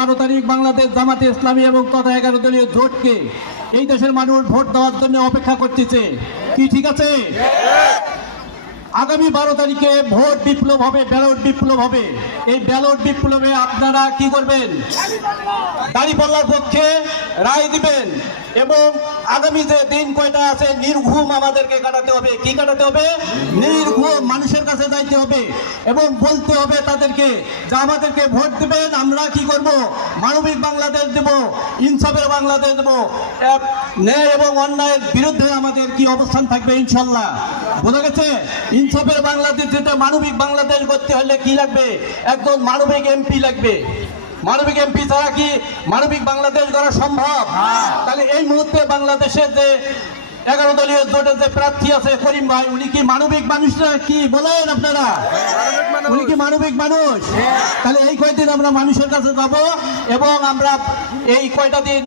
12 তারিখ বাংলাদেশ জামাতে ইসলামী এবং তথা 11 দলীয় জোটকে এই দেশের মানুষ ভোট দেওয়ার জন্য অপেক্ষা করতেছে। কি ঠিক আছে? আগামী 12 তারিখে ভোট বিপ্লব হবে, ব্যালট বিপ্লব হবে। এই ব্যালট বিপ্লবে আপনারা কি করবেন? দাঁড়িপাল্লার পক্ষে রায় দিবেন এবং আগামী যে দিন কয়টা আছে নির্ঘুম আমাদেরকে কাটাতে হবে। কি কাটাতে হবে? নির্ঘুম মানুষের কাছে যাইতে হবে এবং বলতে হবে তাদেরকে যে আমাদেরকে ভোট দিবেন, আমরা কি করব? মানবিক বাংলাদেশ দেব, ইনসাফের বাংলাদেশ দেব, ন্যায় এবং অন্যায়ের বিরুদ্ধে আমাদের কি অবস্থান থাকবে ইনশাল্লাহ। বোঝা গেছে? ইনসাফের বাংলাদেশ যেটা মানবিক বাংলাদেশ করতে হলে কি লাগবে? একজন মানবিক এমপি লাগবে। মানবিক এমপি ছাড়া কি মানবিক বাংলাদেশ করা সম্ভব? তাহলে এই মুহূর্তে বাংলাদেশের যে 11 দলীয় জোটের যে প্রার্থী আছে করিম ভাই, উনি কি মানবিক মানুষরা? কি বলেন আপনারা? উনি কি মানবিক মানুষ? তাহলে এই কয়দিন আমরা মানুষের কাছে যাব এবং আমরা এই কয়টা দিন